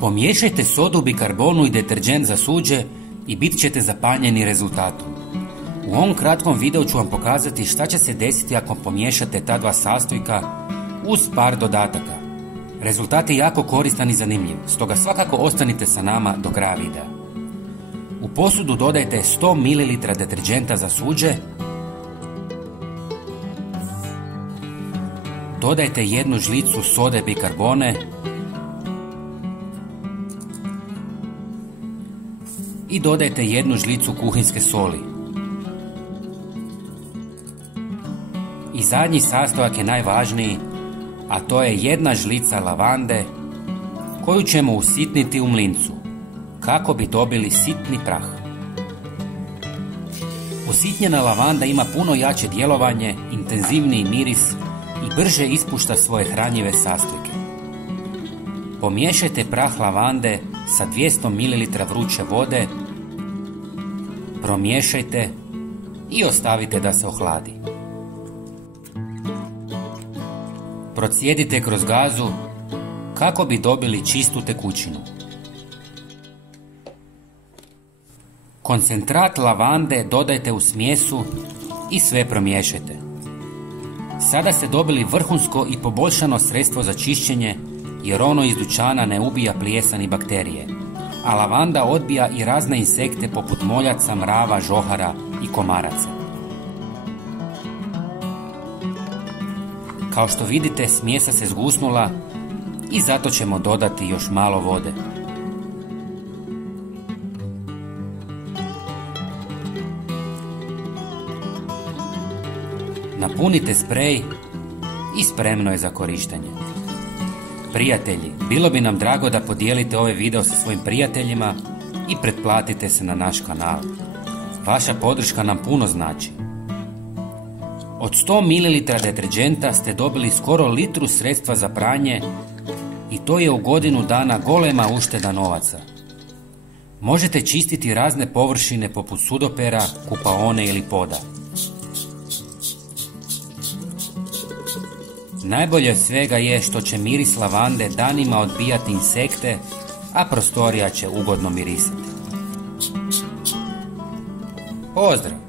Pomiješajte sodu, bikarbonu i deterdžent za suđe i bit ćete zapanjeni rezultatom. U ovom kratkom videu ću vam pokazati šta će se desiti ako pomiješate ta dva sastojka uz par dodataka. Rezultat je jako koristan i zanimljiv, stoga svakako ostanite sa nama do kraja videa. U posudu dodajte 100 ml deterdženta za suđe, dodajte 1 žlicu sode bikarbone i dodajte 1 žlicu kuhinjske soli. I zadnji sastojak je najvažniji, a to je 1 žlica lavande koju ćemo usitniti u mlincu kako bi dobili sitni prah. Usitnjena lavanda ima puno jače djelovanje, intenzivniji miris i brže ispušta svoje hranjive sastojke. Pomiješajte prah lavande sa 200 ml vruće vode, promiješajte i ostavite da se ohladi. Procijedite kroz gazu kako bi dobili čistu tekućinu. Koncentrat lavande dodajte u smjesu i sve promiješajte. Sada ste dobili vrhunsko i poboljšano sredstvo za čišćenje jer ono iz dućana ne ubija plijesan i bakterije, a lavanda odbija i razne insekte poput moljaca, mrava, žohara i komaraca. Kao što vidite, smjesa se zgusnula i zato ćemo dodati još malo vode. Napunite sprej i spremno je za korištenje. Prijatelji, bilo bi nam drago da podijelite ovaj video sa svojim prijateljima i pretplatite se na naš kanal. Vaša podrška nam puno znači. Od 100 ml deterdženta ste dobili skoro litru sredstva za pranje i to je u godinu dana golema ušteda novaca. Možete čistiti razne površine poput sudopera, kupaone ili poda. Najbolje od svega je što će miris lavande danima odbijati insekte, a prostorija će ugodno mirisati. Pozdrav!